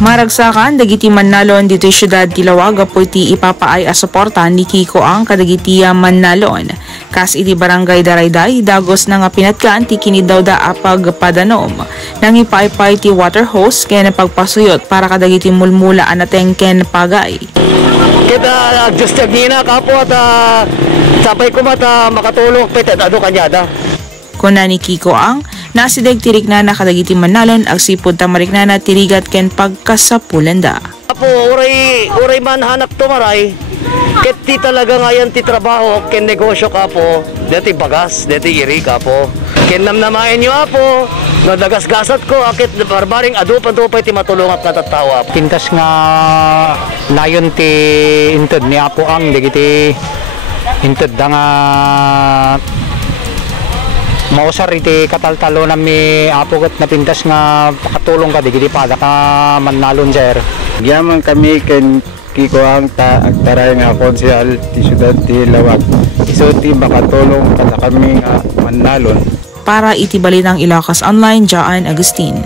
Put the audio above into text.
Maragsakan, Dagiti Mannalon dito'y siyudad ti Laoag po iti ipapaay a suporta ni Kiko ang kadagiti Mannalon. Kas iti barangay Darayday, dagos na nga pinatkaan ti kinidaw da apag padanom. Nang ipaipay ti water hose ken pagpasuyot para kadagiti mulmula anateng ken pagay. Kita adjust nina kapo at sapay ko mata makatulong pete ado kanyada. Kuna ni Kiko ang nasideg tirik na nakadagiti Mannalon agsipod tamariknana tirigat ken pagkasapulanda. Apo uray man hanak tumaray ket ti talaga ngayon ti trabaho ken negosyo kapo deti bagas deti iri kapo ken namnamaen nyo apo nadagasgasat ko akit barbaring adu pa ti matulungat na tattawa. Pintas nga layon ti inted ni apo ang dagiti inted da nga mausar iti kataltalo na mi apogat na pintas nga pakatulong ka digiti pada ka Mannalon sir. Yaman kami ken Kiko ang taray nga konsyal ti siyudad ti Laoag. Iso ti makatulong kada kami nga Mannalon. Para iti balitang Ilocos Online, Jaan Agustin.